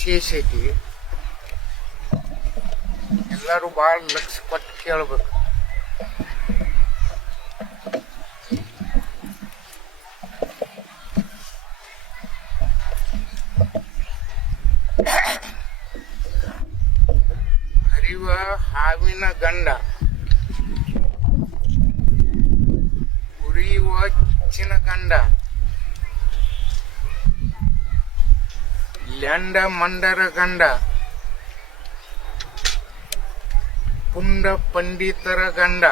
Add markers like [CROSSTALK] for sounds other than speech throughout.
ವಿಶೇಷ ಐತಿ. ಎಲ್ಲರೂ ಭಾಳ ಲಕ್ಷ ಕೊಟ್ಟು ಕೇಳ್ಬೇಕು. ಹರಿವ ಹಾವಿನ ಗಂಡ. ಲ್ಯಾಂಡ ಮಂಡರ ಗಂಡ. ಪುಂಡ ಪಂಡಿತರ ಗಂಡ.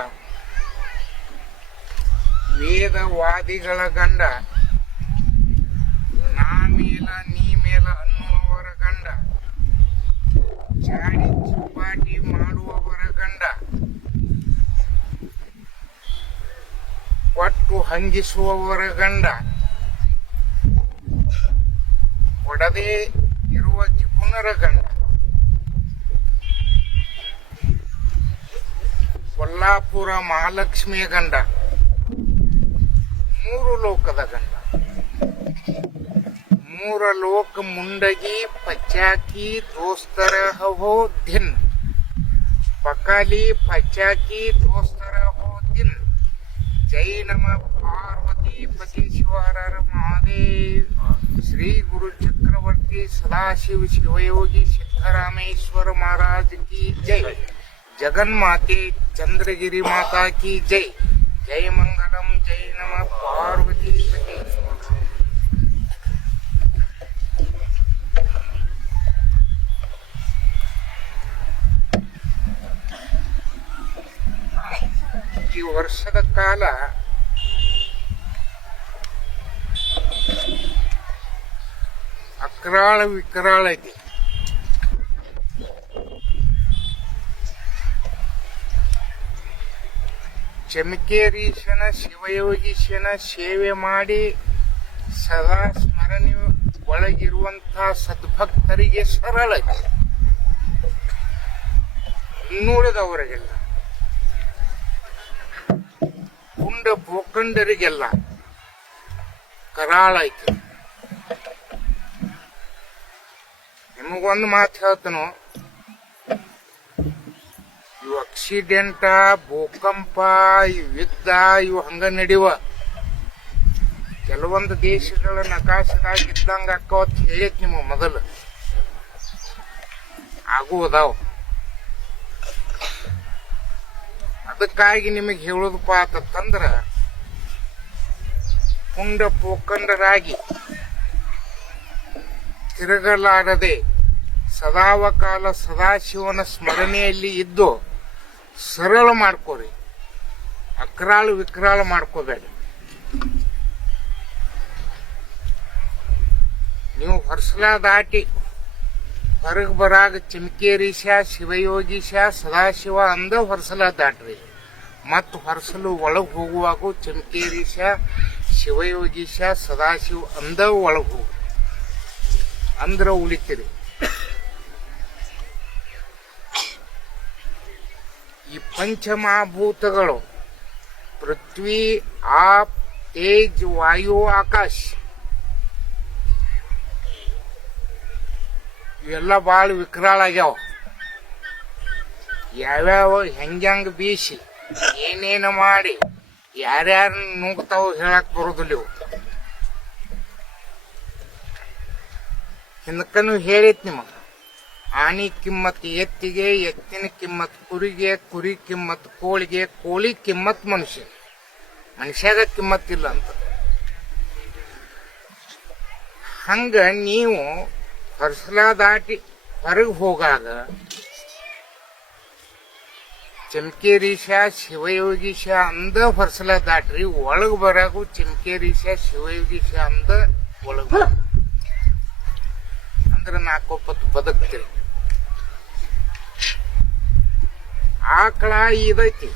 ವೇದವಾದಿಗಳ ಗಂಡ. ನಾ ಮೇಲ, ನೀ ಮೇಲ ಅನ್ನುವವರ ಗಂಡ. ಚಾಡಿ ಚುಪಾಟಿ ಮಾಡುವವರ ಗಂಡ. ಕೊಟ್ಟು ಹಂಗಿಸುವವರ ಗಂಡ. ಕೊಡದೇ ಗಂಡ ಕೊಲ್ಲಾಪುರ ಮಹಾಲಕ್ಷ್ಮಿಯ ಗಂಡ. ಮೂರು ಲೋಕದ ಗಂಡ. ಮೂರ ಲೋಕ ಮುಂಡಗಿ ಪಚಾಕಿ ದೋಸ್ತರ ಹೋ ದಿನ್. ಪಕಾಲಿ ಪಚಾಕಿ ದೋಸ್ತರ ಹೋ ದಿನ್. ಜೈ ನಮ ಪಾರ್ವತಿ ಪತಿ ಶಿವಹರ ಮಹಾದೇವ್. ಶ್ರೀ ಗುರು ಚಕ್ರವರ್ತಿ ಸದಾಶಿವ ಶಿವಯೋಗಿ ಸಿದ್ದರಾಮೇಶ್ವರ महाराज की जय जगन्माते चंद्रगिरी माता की जय जय मंगलम जय नम पार्वती पति ಈ ವರ್ಷದ ಕಾಲ ಅಕ್ರಾಳ ವಿಕರಾಳ ಐತಿ ಚಮಕೇರೀಶನ, ಶಿವಯೋಗೀಶನ ಸೇವೆ ಮಾಡಿ ಸದಾ ಸ್ಮರಣೆ ಒಳಗಿರುವಂತಹ ಸದ್ಭಕ್ತರಿಗೆ ಸರಳ ಐತಿ. ಇನ್ನುಳಿದವರಿಗೆಲ್ಲ ಪುಂಡ ಭೂಖಂಡರಿಗೆಲ್ಲ ಕರಾಳ ಐತಿ ನಿಮಗೊಂದು ಮಾತು ಹೇಳ್ತನು. ಇವು ಆಕ್ಸಿಡೆಂಟ ಭೂಕಂಪ, ಇವು ಯುದ್ಧ, ಇವು ಹಂಗ ನಡೆಯುವ ಕೆಲವೊಂದು ದೇಶಗಳ ನಕಾಶದಾಗ ಇದ್ದಂಗ ಅಕ್ಕವತ್ ಹೇಳಿತ್ ನಿಮ್ಮ ಮೊದಲು. ಆಗುವುದಾವ್ ಅದಕ್ಕಾಗಿ ನಿಮಗೆ ಹೇಳೋದಪ್ಪ ಆತಂದ್ರ ಪುಂಡ ಪೋಕಂಡರಾಗಿ ತಿರುಗಲಾರದೆ ಸದಾವಕಾಲ ಸದಾಶಿವನ ಸ್ಮರಣೆಯಲ್ಲಿ ಇದ್ದು ಸರಳ ಮಾಡ್ಕೋರಿ. ಅಕ್ರಾಳು ವಿಕ್ರಾಳು ಮಾಡ್ಕೋಬೇಡಿ. ನೀವು ಹೊರಸಲ ದಾಟಿ ಹೊರಗೆ ಬರಾಗ ಚಿಮ್ಕೇರೀಶ, ಶಿವಯೋಗೀಶ, ಸದಾಶಿವ ಅಂದ ಹೊರಸಲ ದಾಟ್ರಿ. ಮತ್ತು ಹೊರಸಲು ಒಳಗೆ ಹೋಗುವಾಗ ಚಿಮ್ಕೇರೀಶ, ಶಿವಯೋಗೀಶ, ಸದಾಶಿವ ಅಂದ ಒಳಗೆ ಹೋಗು. ಅಂದ್ರ ಉಳಿತೀರಿ ಈ ಪಂಚಮಹಾಭೂತಗಳು ಪೃಥ್ವಿ, ಆಪ್, ತೇಜ್, ವಾಯು, ಆಕಾಶ. ಇವೆಲ್ಲ ಭಾಳ ವಿಕ್ರಾಳ ಆಗ್ಯಾವ. ಯಾವ್ಯಾವ ಹೆಂಗ್ಯಾಂಗ ಬೀಸಿ, ಏನೇನು ಮಾಡಿ ಯಾರ್ಯಾರು ನುಗ್ತಾವ ಹೇಳಕ್ ಬರೋದಿಲ್ಲ ಹಿಂದಕ್ಕನು ಹೇಳಿತ್ ನಿಮಗೆ. ಆನಿ ಕಿಮ್ಮತ್ ಎತ್ತಿಗೆ, ಎತ್ತಿನ ಕಿಮ್ಮತ್ ಕುರಿಗೆ, ಕುರಿ ಕಿಮ್ಮತ್ ಕೋಳಿಗೆ, ಕೋಳಿ ಕಿಮ್ಮತ್ ಮನುಷ್ಯ. ಮನುಷ್ಯಾಗ ಕಿಮ್ಮತ್ ಇಲ್ಲ ಅಂತ. ಹಂಗ ನೀವು ಹೊರಸಲ ದಾಟಿ ಹೊರಗೆ ಹೋಗಾಗ ಚಮಕೇರೀಶ ಶಿವಯೋಗೀಶ ಅಂದ ಹೊರಸಲ ದಾಟ್ರಿ, ಒಳಗೆ ಬರಾಗು ಚಮಕೇರೀಶ ಶಿವಯೋಗೀಶ ಅಂದ ಒಳಗೆ ಅಂದ್ರೆ ನಾಲ್ಕೊಪ್ಪತ್ತು ಬದುಕ್ತೀವಿ. ಆಕಳ ಇದೈತಿ.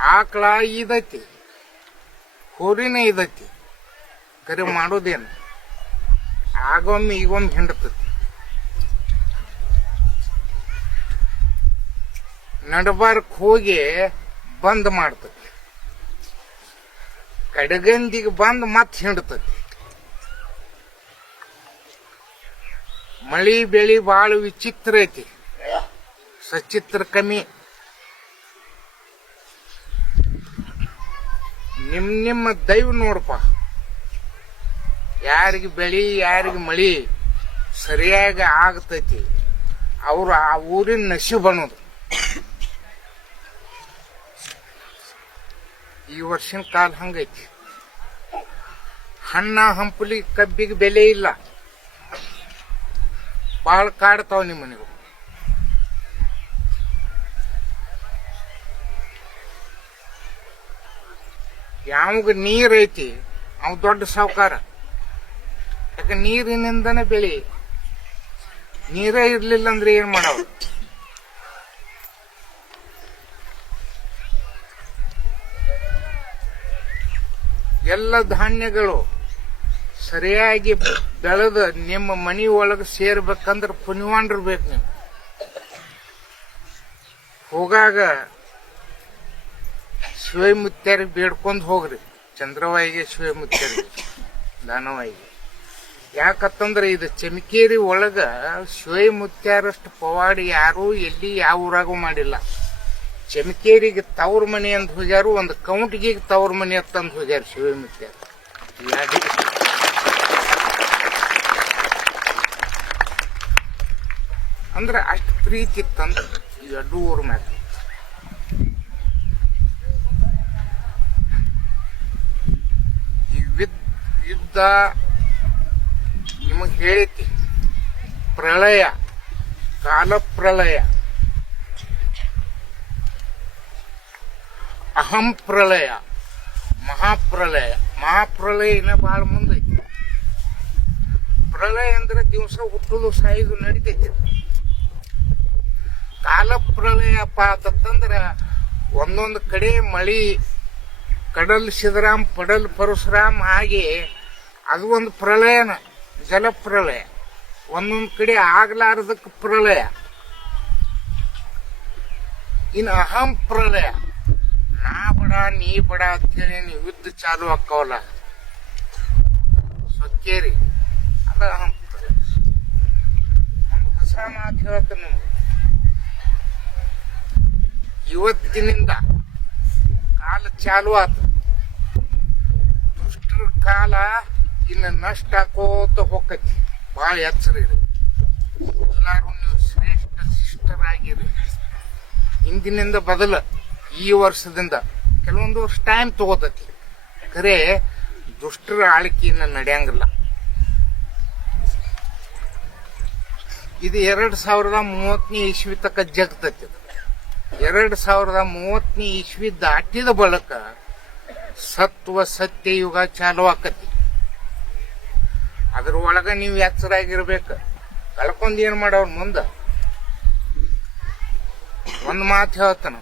ಆಕಳ ಇದೈತಿ. ಹೋರಿನ ಇದೈತಿ. ಕರೆ ಮಾಡೋದೇನು? ಆಗೊಮ್ಮೆ ಈಗೊಮ್ಮೆ ಹಿಂಡತೈತಿ. ನಡಬಾರ್ಕ್ ಹೋಗಿ ಬಂದ್ ಮಾಡ್ತೈತಿ. ಕಡಗಂದಿಗೆ ಬಂದು ಮತ್ತೆ ಹಿಂಡ್ತತಿ. ಮಳಿ ಬೆಳಿ ಬಾಳ ವಿಚಿತ್ರ ಐತಿ. ಸಚಿತ್ರ ಕಮ್ಮಿ. ನಿಮ್ ನಿಮ್ಮ ದೈವ ನೋಡಪ್ಪ. ಯಾರಿಗೆ ಬೆಳಿ, ಯಾರಿಗೆ ಮಳಿ ಸರಿಯಾಗಿ ಆಗ್ತೈತಿ. ಅವ್ರು ಆ ಊರಿನ ನಶೀಬ್ ಅನ್ನೋದು ಈ ವರ್ಷಿನ ಕಾಲ ಹಂಗೈತಿ. ಹಣ್ಣ, ಹಂಪಲಿ, ಕಬ್ಬಿಗೆ ಬೆಲೆ ಇಲ್ಲ. ಭಾಳ ಕಾಡ್ತಾವ ನಿಮ್ಮ ಮನೆಗೂ ಯಾವಾಗ ನೀರ್ ಐತಿ, ಅವ್ ದೊಡ್ಡ ಸಾವುಕಾರ. ಯಾಕೆ ನೀರಿನಿಂದನೇ ಬೆಳಿ? ನೀರೇ ಇರ್ಲಿಲ್ಲ ಅಂದ್ರೆ ಏನ್ ಮಾಡವ ಎಲ್ಲ ಧಾನ್ಯಗಳು ಸರಿಯಾಗಿ ಬೆಳೆದು ನಿಮ್ಮ ಮನಿ ಒಳಗೆ ಸೇರ್ಬೇಕಂದ್ರೆ ಪುನಿವಾಂಡಿರ್ಬೇಕು ಬೇಕು ನೀವು. ಹೋಗಾಗ ಶಿವಮುತ್ಯಾರಿಗೆ ಬೇಡ್ಕೊಂಡು ಹೋಗ್ರಿ. ಚಂದ್ರವಾಯಿಗೆ ಶಿವಮುತ್ಯಾರಿಗೆ ದಾನವಾಯಿಗೆ ಯಾಕತ್ತಂದ್ರೆ ಇದು ಚಮಕೇರಿ ಒಳಗ ಶಿವಮುತ್ಯಾರಷ್ಟು ಪವಾಡಿ ಯಾರೂ ಎಲ್ಲಿ ಯಾವ ಊರಾಗೂ ಮಾಡಿಲ್ಲ. ಚಮಕೇರಿಗೆ ತವ್ರ ಮನೆ ಅಂತ ಹೋಗ್ಯಾರು, ಒಂದು ಕೌಂಟ್ಗಿಗೆ ತವ್ರ ಮನೆ ಅಂತಂದು ಹೋಗ್ಯಾರ ಶಿವಮುತ್ಯಾರ ಅಂದ್ರೆ ಅಷ್ಟು ಪ್ರೀತಿ ಇತ್ತಂದ್ರೆ ಈ ವಿದ್, ಯುದ್ಧ ನಿಮಗೆ ಹೇಳಿತಿ ಪ್ರಳಯ ಕಾಲ ಪ್ರಳಯ ಅಹಂ ಪ್ರಳಯ ಮಹಾಪ್ರಲಯ. ಮಹಾಪ್ರಲಯ ಇನ್ನ ಬಹಳ ಮುಂದೈತಿ ಪ್ರಳಯ ಅಂದ್ರೆ ದಿವಸ ಹುಟ್ಟುದು ಸಾಯಿದು ನಡಿತೈತಿ. ಕಾಲ ಪ್ರಳಯಪ್ಪ ಅಂತಂದ್ರೆ ಒಂದೊಂದು ಕಡೆ ಮಳಿ, ಕಡಲ್ ಸಿದ್ದರಾಮ್ ಪಡಲ್ ಪರಶುರಾಮ್ ಹಾಗೆ ಅದು ಒಂದು ಪ್ರಳಯನ ಜಲ ಪ್ರಳಯ ಒಂದೊಂದು ಕಡೆ ಆಗ್ಲಾರದಕ್ಕೆ ಪ್ರಳಯ ಇನ್ನು ಅಹಂ ಪ್ರಳಯ ನಾ ಬಡ, ನೀ ಬಡ ಅಂತೇಳಿ ನೀವು ಯುದ್ಧ ಚಾಲು ಹಾಕವಲ್ಲ. ಸೊಕ್ಕೇರಿ ಅದ ಹೊಸ ಮಾತು ಹೇಳ್ತೇನೆ ಇವತ್ತಿನಿಂದ ಕಾಲ ಚಾಲು ಆತು. ದುಷ್ಟರ ಕಾಲ ಇನ್ನು ನಷ್ಟ ಹಾಕೋತ. ಹೋಗತಿ ಭಾಳ ಎಚ್ಚರ ಇದೆ ಎಲ್ಲಾರು ನೀವು ಶ್ರೇಷ್ಠ ಶಿಷ್ಟರಾಗಿರಿ. ಹಿಂದಿನಿಂದ ಬದಲ ಈ ವರ್ಷದಿಂದ ಕೆಲವೊಂದು ವರ್ಷ ಟೈಮ್ ತಗೋತತಿ. ಖರೆ ದುಷ್ಟರ ಆಳ್ಕೆಯಿಂದ ನಡೆಯಂಗಿಲ್ಲ. ಇದು ಎರಡ್ ಸಾವಿರದ ಮೂವತ್ತನೇ ಇಸ್ವಿ ತಕ್ಕ ಜಗ್ತೈತಿ ಇದು. ಎರಡ್ ಸಾವಿರದ ಮೂವತ್ತನೇ ಇಸ್ವಿ ದಾಟಿದ ಬಳಿಕ ಸತ್ವ ಸತ್ಯ ಯುಗ ಚಾಲು ಆಕತಿ. ಅದ್ರ ಒಳಗ ನೀವು ಎಚ್ಚರಾಗಿರ್ಬೇಕು. ಕಳ್ಕೊಂಡ್ ಏನ್ ಮಾಡವ್ರ ಮುಂದ? ಒಂದ್ ಮಾತು ಹೇಳ್ತಾನ.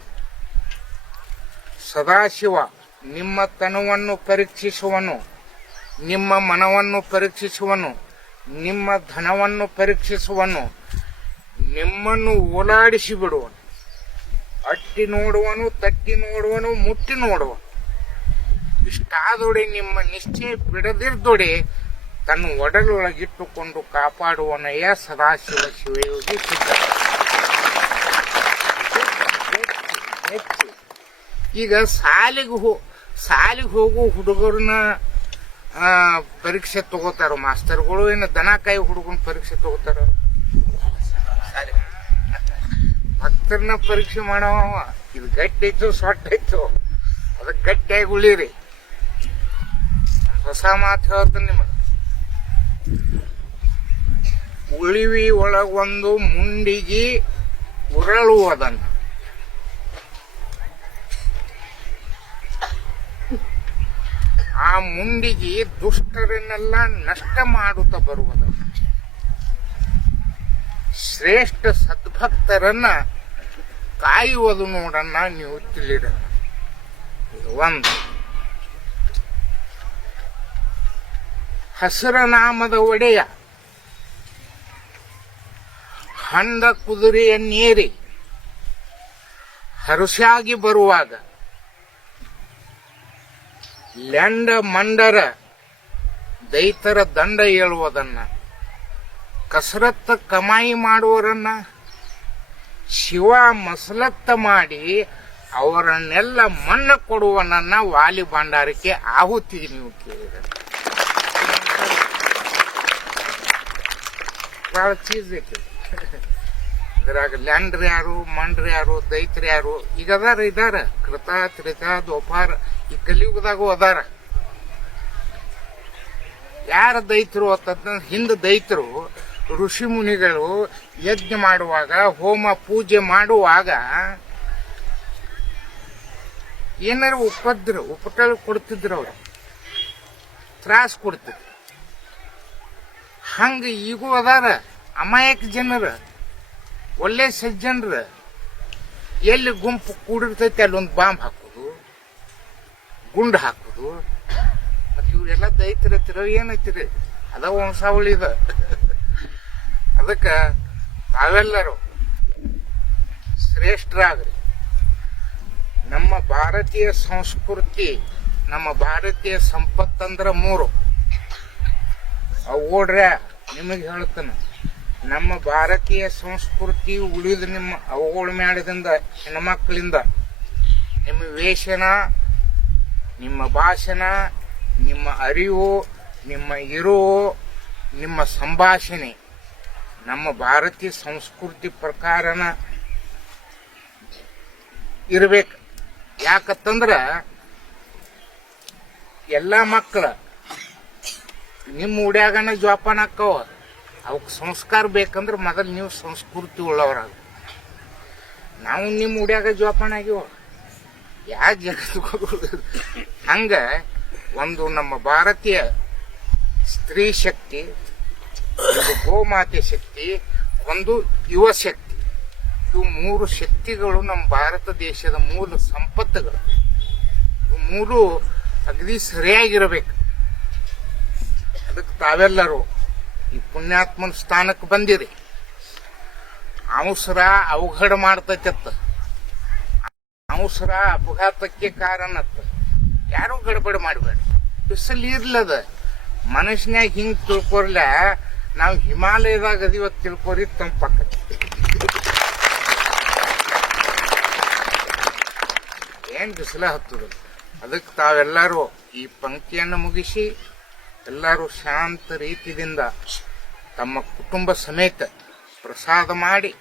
ಸದಾಶಿವ, ನಿಮ್ಮ ತನುವನ್ನು ಪರೀಕ್ಷಿಸುವನು, ನಿಮ್ಮ ಮನವನ್ನು ಪರೀಕ್ಷಿಸುವನು, ನಿಮ್ಮ ಧನವನ್ನು ಪರೀಕ್ಷಿಸುವನು, ನಿಮ್ಮನ್ನು ಓಲಾಡಿಸಿ ಬಿಡುವನು. ಅಟ್ಟಿ ನೋಡುವನು, ತಟ್ಟಿ ನೋಡುವನು, ಮುಟ್ಟಿ ನೋಡುವನು. ಇಷ್ಟಾದೊಡೆ ನಿಮ್ಮ ನಿಶ್ಚಯ ಬಿಡದಿರ್ದೊಡೆ ತನ್ನ ಒಡಲೊಳಗಿಟ್ಟುಕೊಂಡು ಕಾಪಾಡುವನಯ್ಯ ಸದಾಶಿವ ಶಿವಯೋಗಿ ಸಿದ್ಧ. ಈಗ ಸಾಲಿಗೆ ಹೋ ಸಾಲಿಗೆ ಹೋಗೋ ಹುಡುಗರನ್ನ ಪರೀಕ್ಷೆ ತಗೋತಾರ? ಮಾಸ್ತರ್ಗಳು ಏನು ದನ ಕಾಯಿ ಹುಡುಗನ ಪರೀಕ್ಷೆ ತಗೋತಾರ? ಭಕ್ತರನ್ನ ಪರೀಕ್ಷೆ ಮಾಡವ. ಇದು ಗಟ್ಟಿ ಐತು ಸೊಟ್ಟ ಐತು ಅದಕ್ಕೆ ಗಟ್ಟಿಯಾಗಿ ಉಳಿರಿ ಹೊಸ ಮಾತು ಹೇಳ್ತಾನೆ ನಿಮಗೆ. ಉಳಿವಿ ಒಳಗೊಂದು ಮುಂಡಿಗಿ ಉರಳುವುದನ್ನ. ಆ ಮುಂಡಿಗೆ ದುಷ್ಟರನ್ನೆಲ್ಲ ನಷ್ಟ ಮಾಡುತ್ತಾ ಬರುವುದು ಶ್ರೇಷ್ಠ ಸದ್ಭಕ್ತರನ್ನ ಕಾಯುವುದು ನೋಡನ್ನ ನೀವು ತಿಳಿದ ಒಂದು. ಹಸರ ನಾಮದ ಒಡೆಯ ಹಂದ ಕುದುರೆಯನ್ನೇರಿ ಹರುಷಾಗಿ ಬರುವಾಗ ಲ್ಯಾಂಡ ಮಂಡರ ದೈತರ ದಂಡ ಹೇಳುವುದನ್ನ, ಕಸರತ್ತ ಕಮಾಯಿ ಮಾಡುವರನ್ನ ಶಿವ ಮಸಲತ್ತ ಮಾಡಿ ಅವರನ್ನೆಲ್ಲ ಮಣ್ಣ ಕೊಡುವನನ್ನ ವಾಲಿ ಭಂಡಾರಕ್ಕೆ ಆಹುತಿ ನೀವು ಕೇಳಿದ್ರೆ. ಭಾಳ ಚೀಸ್ ಐತಿ [LAUGHS] ಇದ್ರಾಗ ಲ್ಯಾಂಡ್ರ್ ಯಾರು, ಮಂಡ್ರ್ ಯಾರು, ದೈತ್ರ ಯಾರು, ಈಗ ಅದಾರ, ಇದಾರ. ಕೃತ, ತ್ರಿತ, ದೋಪಾರ, ಈ ಕಲಿಯುಗದಾಗೂ ಅದಾರ. ಯಾರ ದೈತರು ಅಂತಂದ್ರೆ ಹಿಂದ ದೈತರು, ಋಷಿ ಮುನಿಗಳು ಯಜ್ಞ ಮಾಡುವಾಗ, ಹೋಮ ಪೂಜೆ ಮಾಡುವಾಗ ಏನಾರ ಉಪದ್ರ, ಉಪಟಳ ಕೊಡ್ತಿದ್ರು ಅವ್ರು. ತ್ರಾಸ ಕೊಡ್ತಿದ್ರು. ಹಂಗ ಈಗೂ ಅದಾರ. ಅಮಾಯಕ ಜನರ. ಒಳ್ಳೆ ಸಜ್ಜನರ. ಎಲ್ಲಿ ಗುಂಪು ಕೂಡಿರ್ತೈತಿ, ಅಲ್ಲೊಂದು ಬಾಂಬ್ ಹಾಕೋದು, ಗುಂಡು ಹಾಕೋದು. ಮತ್ತೆ ಇವರೆಲ್ಲ ಏನೈತಿ ಏನೈತಿರಿ? ಅದ ವಂಶಾವಳಿದ ಅದಕ್ಕೆ ತಾವೆಲ್ಲರೂ ಶ್ರೇಷ್ಠರಾಗ್ರಿ. ನಮ್ಮ ಭಾರತೀಯ ಸಂಸ್ಕೃತಿ, ನಮ್ಮ ಭಾರತೀಯ ಸಂಪತ್ತಂದ್ರ ಮೂರು. ಅವು ಓಡ್ರ್ಯಾ ನಿಮಗೆ ಹೇಳ್ತಾನೆ. ನಮ್ಮ ಭಾರತೀಯ ಸಂಸ್ಕೃತಿ ಉಳಿದ ನಿಮ್ಮ ಅವುಗಳ ಮ್ಯಾಳದಿಂದ ಹೆಣ್ಮಕ್ಳಿಂದ. ನಿಮ್ಮ ವೇಷನ, ನಿಮ್ಮ ಭಾಷಣ, ನಿಮ್ಮ ಅರಿವು, ನಿಮ್ಮ ಇರುವು ನಿಮ್ಮ ಸಂಭಾಷಣೆ. ನಮ್ಮ ಭಾರತೀಯ ಸಂಸ್ಕೃತಿ ಪ್ರಕಾರನ ಇರಬೇಕು. ಯಾಕತ್ತಂದ್ರೆ ಎಲ್ಲ ಮಕ್ಕಳು, ನಿಮ್ಮ ಉಡ್ಯಾಗನ ಜೋಪಾನ ಅಕ್ಕವ. ಅವಕ್ಕೆ ಸಂಸ್ಕಾರ ಬೇಕಂದ್ರೆ ಮೊದಲು ನೀವು ಸಂಸ್ಕೃತಿ ಉಳ್ಳವರಾಗ ನಾವು ನಿಮ್ಮ ಉಡ್ಯಾಗ ಜೋಪಾನ ಆಗ್ಯವ ಯಾ ಜಗತ್ತು ಹಂಗ ಒಂದು ನಮ್ಮ ಭಾರತೀಯ ಸ್ತ್ರೀ ಶಕ್ತಿ ಗೋಮಾತೆ ಶಕ್ತಿ, ಒಂದು ಯುವ ಶಕ್ತಿ. ಇವು ಮೂರು ಶಕ್ತಿಗಳು ನಮ್ಮ ಭಾರತ ದೇಶದ ಮೂಲ ಸಂಪತ್ತುಗಳು. ಇವು ಮೂರು ಅಗದಿ ಸರಿಯಾಗಿರಬೇಕು. ಅದಕ್ಕೆ ತಾವೆಲ್ಲರೂ ಈ ಪುಣ್ಯಾತ್ಮನ ಸ್ಥಾನಕ್ಕೆ ಬಂದಿರಿ. ಅವಸರ ಅವಘಡ ಮಾಡ್ತೈತತ್ತ. ಅವಸರ ಅಪಘಾತಕ್ಕೆ ಕಾರಣತ್ತ. ಯಾರು ಗಡಬಡ ಮಾಡಬೇಡ್ರಿ ಬಿಸಿಲು ಇರ್ಲದ. ಮನುಷ್ಯನ್ಯಾಗ ಹಿಂಗೆ ತಿಳ್ಕೊರ್ಲ, ನಾವು ಹಿಮಾಲಯದಾಗ ಅದಿವತ್ತು ತಿಳ್ಕೊರಿ ತಂಪಾಕತಿ ಏನು ಬಿಸಿಲ ಹತ್ತದ? ಅದಕ್ಕೆ ತಾವೆಲ್ಲರೂ ಈ ಪಂಕ್ತಿಯನ್ನು ಮುಗಿಸಿ ಎಲ್ಲರೂ ಶಾಂತ ರೀತಿಯಿಂದ ತಮ್ಮ ಕುಟುಂಬ ಸಮೇತ ಪ್ರಸಾದ ಮಾಡಿ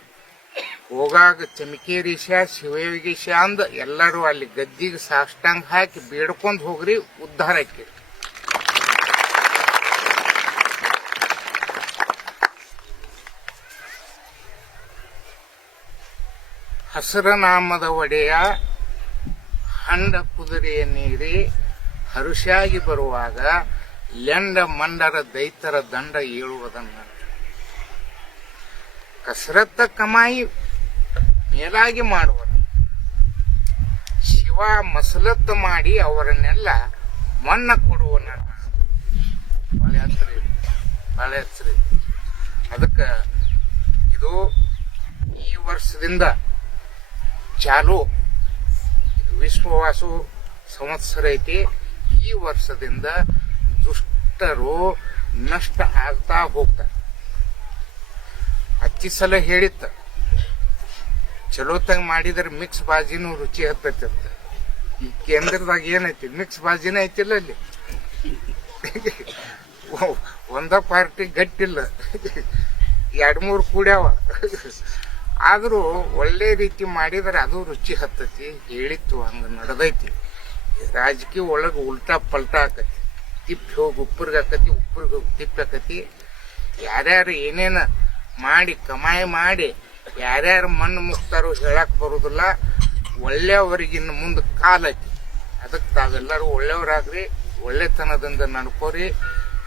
ಹೋಗಾಗ ಚಮಕೇರೀಶ ಶಿವಯೋಗೀಶ ಅಂದ ಎಲ್ಲರೂ ಅಲ್ಲಿ ಗದ್ದಿಗೆ ಸಾಷ್ಟಾಂಗ ಹಾಕಿ ಬೇಡ್ಕೊಂಡು ಹೋಗ್ರಿ, ಉದ್ಧಾರ ಆಕಿ ಹಸರನಾಮದ ಒಡೆಯ ಹಂಡ ಕುದುರೆಯ ನೀರಿ ಹರುಷಾಗಿ ಬರುವಾಗ ಲೆಂಡ ಮಂಡರ ದೈತರ ದಂಡ ಏಳುವುದನ್ನ. ಕಸರತ್ತ ಕಮಾಯಿ ಮೇಲಾಗಿ ಮಾಡುವರು. ಶಿವ ಮಸಲತ್ತು ಮಾಡಿ ಅವರನ್ನೆಲ್ಲ ಮಣ್ಣ ಕೊಡುವ ಬಹಳ ಹೆಸರು ಅದಕ್ಕೆ ಇದು ಈ ವರ್ಷದಿಂದ ಚಾಲು. ವಿಶ್ವವಾಸು ಸಂವತ್ಸರ ಐತಿ. ಈ ವರ್ಷದಿಂದ ದುಷ್ಟರು ನಷ್ಟ ಆಗ್ತಾ ಹೋಗ್ತಾರೆ. ಹಚ್ಚಿ ಸಲ ಹೇಳಿತ್ತ, ಚಲೋತಂಗ ಮಾಡಿದ್ರೆ ಮಿಕ್ಸ್ ಬಾಜಿನೂ ರುಚಿ ಹತ್ತೈತಿ ಅಂತ. ಈ ಕೇಂದ್ರದಾಗ ಏನೈತಿ? ಮಿಕ್ಸ್ ಬಾಜಿನ ಐತಿಲ್ಲ ಅಲ್ಲಿ. ಒಂದ ಪಾರ್ಟಿ ಗಟ್ಟಿಲ್ಲ. ಎರಡು ಮೂರು ಕೂಡ್ಯಾವ. ಆದರೂ ಒಳ್ಳೆ ರೀತಿ ಮಾಡಿದರೆ ಅದು ರುಚಿ ಹತ್ತೈತಿ, ಹೇಳಿತ್ತು ಹಂಗೆ ನಡೆದೈತಿ. ರಾಜಕೀಯ ಒಳಗೆ ಉಲ್ಟಾ ಪಲ್ಟಾ ಆಕತಿ. ತಿಪ್ಪಿ ಹೋಗಿ ಉಪ್ಪರಿಗೆ ಆಕತಿ ಉಪ್ಪರಿಗೆ ಹೋಗಿ ತಿಪ್ಪಿ ಆಕತಿ ಯಾರ್ಯಾರು ಏನೇನ ಮಾಡಿ, ಕಮಾಯಿ ಮಾಡಿ, ಯಾರ್ಯಾರು ಮಣ್ಣು ಮುಕ್ತಾರೋ ಹೇಳಕ್ ಬರೋದಿಲ್ಲ. ಒಳ್ಳೆಯವರಿಗಿನ್ನ ಮುಂದೆ ಕಾಲೈತಿ ಅದಕ್ಕೆ ತಾವೆಲ್ಲರೂ ಒಳ್ಳೆಯವರಾಗ್ರಿ, ಒಳ್ಳೆತನದಿಂದ ನಡ್ಕೋರಿ.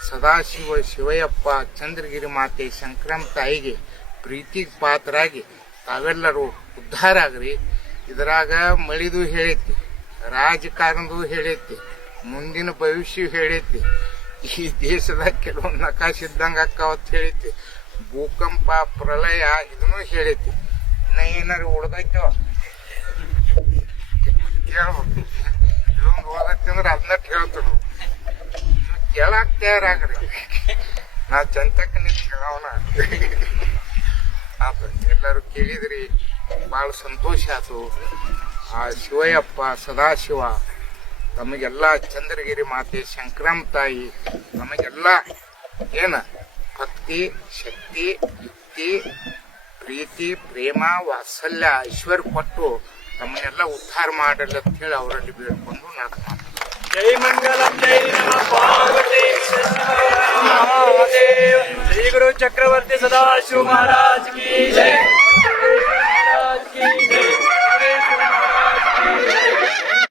ಸದಾಶಿವ ಶಿವಯಪ್ಪ ಚಂದ್ರಗಿರಿ ಮಾತೆ ಸಂಕ್ರಮ ತಾಯಿಗೆ ಪ್ರೀತಿಗೆ ಪಾತ್ರರಾಗಿ ತಾವೆಲ್ಲರೂ ಉದ್ಧಾರ ಆಗ್ರಿ ಇದರಾಗ ಮಳಿದು ಹೇಳೈತಿ, ರಾಜಕಾರಣದು ಹೇಳೈತಿ ಮುಂದಿನ ಭವಿಷ್ಯ ಹೇಳೈತಿ ಈ ದೇಶದಾಗ ಕೆಲವೊಂದು ನಕಾಶ್ ಇದ್ದಂಗ ಅಂತ ಹೇಳೈತಿ ಭೂಕಂಪ, ಪ್ರಳಯ, ಇದನ್ನೂ ಹೇಳೈತಿ ನಾ ಏನಾರು ಉಳ್ದೈತೋ? ಕೇಳ್ಬೇಕು. ಇದೊಂದು ಓದತ್ತಿ ಅಂದ್ರೆ ಅದನ್ನ ಹೇಳ್ತರು ಕೇಳಕ್ ತಯಾರಾಗ್ರಿ. ನಾ ಚಂತಕ್ಕ ನಿಂತು ಕೇಳೋಣ ಆತ ಎಲ್ಲರೂ ಕೇಳಿದ್ರಿ, ಭಾಳ ಸಂತೋಷ ಆಯ್ತು ಆ ಶಿವಯ್ಯಪ್ಪ ಸದಾಶಿವ. ತಮಗೆಲ್ಲ ಚಂದ್ರಗಿರಿ ಮಾತೆ ಶಂಕರಂ ತಾಯಿ ನಮಗೆಲ್ಲ ಏನ? ಭಕ್ತಿ, ಶಕ್ತಿ, ಯುಕ್ತಿ, ಪ್ರೀತಿ, ಪ್ರೇಮ, ವಾತ್ಸಲ್ಯ, ಐಶ್ವರ್ಯ ಕೊಟ್ಟು ತಮ್ಮನ್ನೆಲ್ಲ ಉದ್ಧಾರ ಮಾಡಲ್ಲ ಅಂತ ಹೇಳಿ ಅವರಲ್ಲಿ ಬೇಡ್ಕೊಂಡು ನಾಲ್ಕು ಜೈ ಮಂಗಲ, ಜೈ ಶ್ರೀ ಗುರು ಚಕ್ರವರ್ತಿ ಸದಾಶಿವ ಮಹಾರಾಜ್ ಕಿ ಜೈ. ಮಹಾರಾಜ್ ಕಿ